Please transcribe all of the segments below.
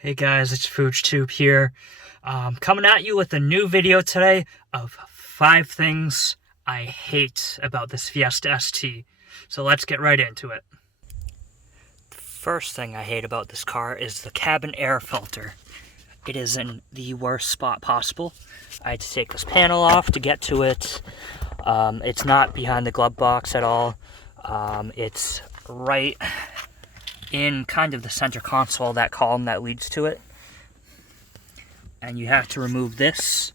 Hey guys, it's FoodTube here, coming at you with a new video today of 5 things I hate about this Fiesta ST. So let's get right into it. The first thing I hate about this car is the cabin air filter. It is in the worst spot possible. I had to take this panel off to get to it. It's not behind the glove box at all. It's right in kind of the center console, that column that leads to it. And you have to remove this.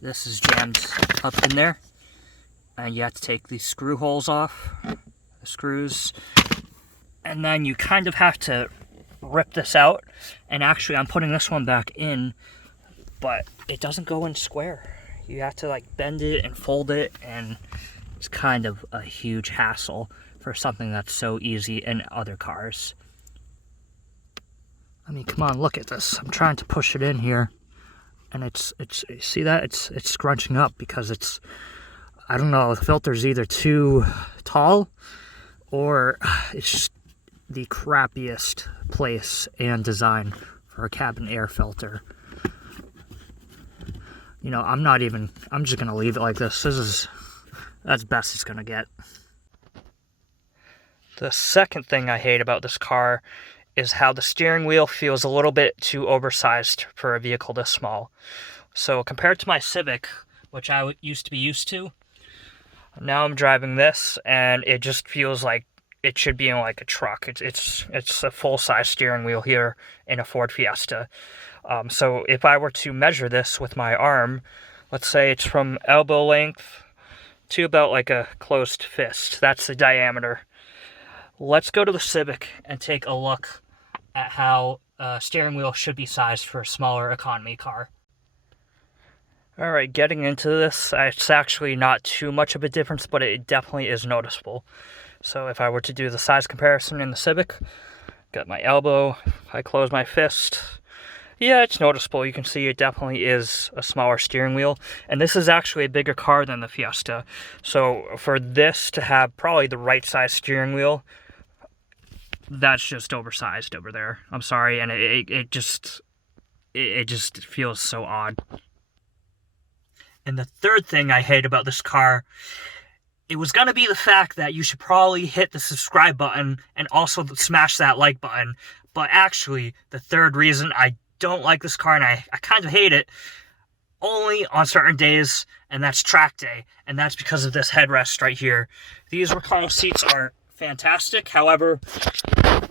This is jammed up in there. And you have to take these screw holes off, the screws. And then you kind of have to rip this out. And actually I'm putting this one back in, but it doesn't go in square. You have to like bend it and fold it, and it's kind of a huge hassle for something that's so easy in other cars. I mean, come on, look at this. I'm trying to push it in here, and it's see that? It's scrunching up because it's, I don't know, the filter's either too tall or it's just the crappiest place and design for a cabin air filter. You know, I'm just gonna leave it like this. That's best it's gonna get. The second thing I hate about this car is how the steering wheel feels a little bit too oversized for a vehicle this small. So compared to my Civic, which I used to be used to, now I'm driving this and it just feels like it should be in like a truck. It's a full-size steering wheel here in a Ford Fiesta. So if I were to measure this with my arm, let's say it's from elbow length to about like a closed fist. That's the diameter. Let's go to the Civic and take a look at how a steering wheel should be sized for a smaller economy car. Alright, getting into this, it's actually not too much of a difference, but it definitely is noticeable. So if I were to do the size comparison in the Civic, got my elbow, I close my fist, yeah, it's noticeable. You can see it definitely is a smaller steering wheel. And this is actually a bigger car than the Fiesta. So for this to have probably the right size steering wheel, that's just oversized over there. I'm sorry, and it just feels so odd. And the third thing I hate about this car, it was going to be the fact that you should probably hit the subscribe button and also smash that like button. But actually, the third reason I don't like this car, and I kind of hate it, only on certain days, and that's track day. And that's because of this headrest right here. These recliner seats are fantastic. However,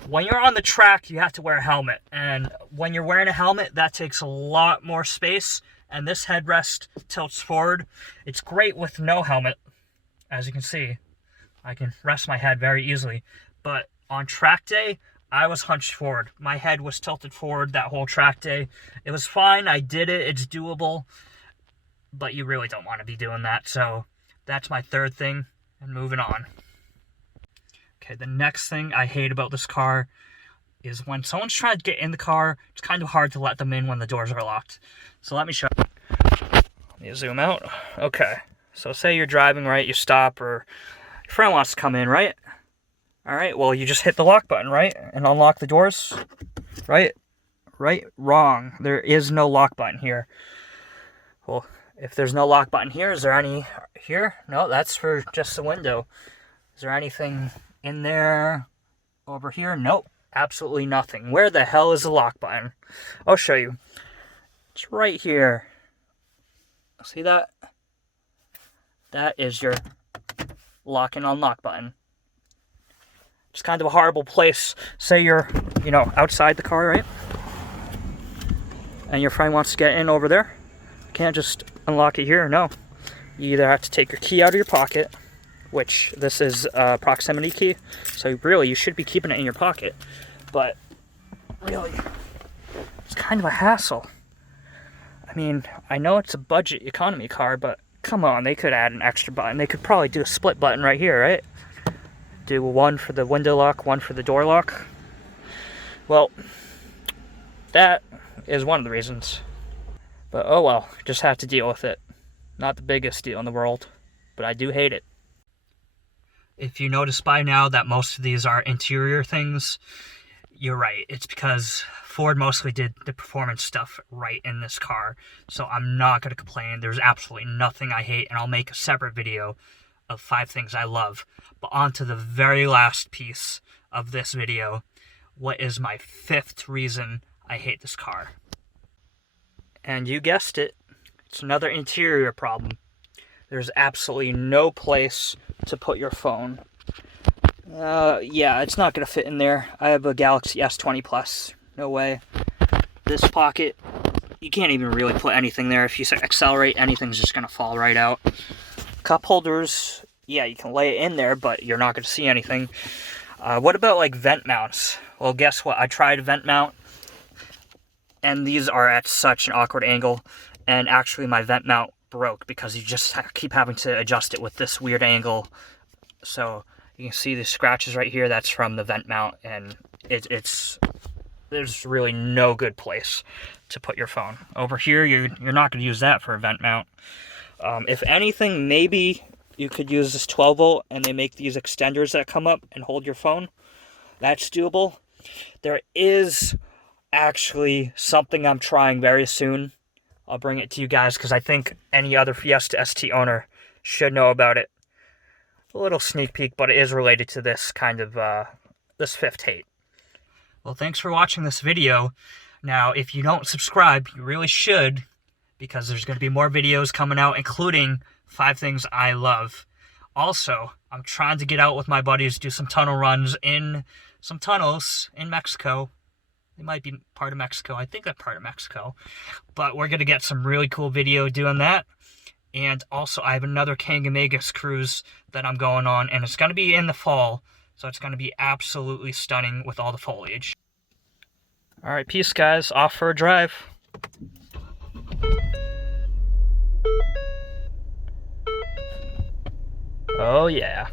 when you're on the track, you have to wear a helmet. And when you're wearing a helmet, that takes a lot more space. And this headrest tilts forward. It's great with no helmet. As you can see, I can rest my head very easily. But on track day, I was hunched forward. My head was tilted forward that whole track day. It was fine. I did it. It's doable. But you really don't want to be doing that. So that's my third thing. And moving on. Okay, the next thing I hate about this car is when someone's trying to get in the car, it's kind of hard to let them in when the doors are locked. So let me show you. Let me zoom out. Okay, so say you're driving, right? You stop, or your friend wants to come in, right? All right, well, you just hit the lock button, right? And unlock the doors, right? Right? Wrong. There is no lock button here. Well, if there's no lock button here, is there any here? No, that's for just the window. Is there anything in there over here? Nope, absolutely nothing. Where the hell is the lock button? I'll show you. It's right here. See that? That is your lock and unlock button. It's kind of a horrible place. Say you're, outside the car, right? And your friend wants to get in over there. You can't just unlock it here, no. You either have to take your key out of your pocket, which this is a proximity key, so really you should be keeping it in your pocket. But really, it's kind of a hassle. I mean, I know it's a budget economy car, but come on, they could add an extra button. They could probably do a split button right here, right? Do one for the window lock, one for the door lock. Well, that is one of the reasons. But oh well, just have to deal with it. Not the biggest deal in the world, but I do hate it. If you notice by now that most of these are interior things, you're right. It's because Ford mostly did the performance stuff right in this car, so I'm not going to complain. There's absolutely nothing I hate, and I'll make a separate video of 5 things I love. But on to the very last piece of this video. What is my 5th reason I hate this car? And you guessed it, it's another interior problem. There's absolutely no place to put your phone. Yeah, it's not going to fit in there. I have a Galaxy S20 Plus. No way. This pocket, you can't even really put anything there. If you accelerate, anything's just going to fall right out. Cup holders, yeah, you can lay it in there, but you're not going to see anything. What about like vent mounts? Well, guess what? I tried a vent mount, and these are at such an awkward angle, and actually my vent mount broke because you just keep having to adjust it with this weird angle. So you can see the scratches right here. That's from the vent mount, and there's really no good place to put your phone. Over here, you're not going to use that for a vent mount. If anything, maybe you could use this 12 volt, and they make these extenders that come up and hold your phone. That's doable. There is actually something I'm trying very soon. I'll bring it to you guys because I think any other Fiesta ST owner should know about it. A little sneak peek, but it is related to this kind of, this 5th hate. Well, thanks for watching this video. Now, if you don't subscribe, you really should, because there's going to be more videos coming out, including 5 things I love. Also, I'm trying to get out with my buddies, do some tunnel runs in some tunnels in Mexico. They might be part of Mexico. I think they're part of Mexico. But we're going to get some really cool video doing that. And also, I have another Kangamegas cruise that I'm going on, and it's going to be in the fall. So it's going to be absolutely stunning with all the foliage. All right, peace, guys. Off for a drive. Oh, yeah.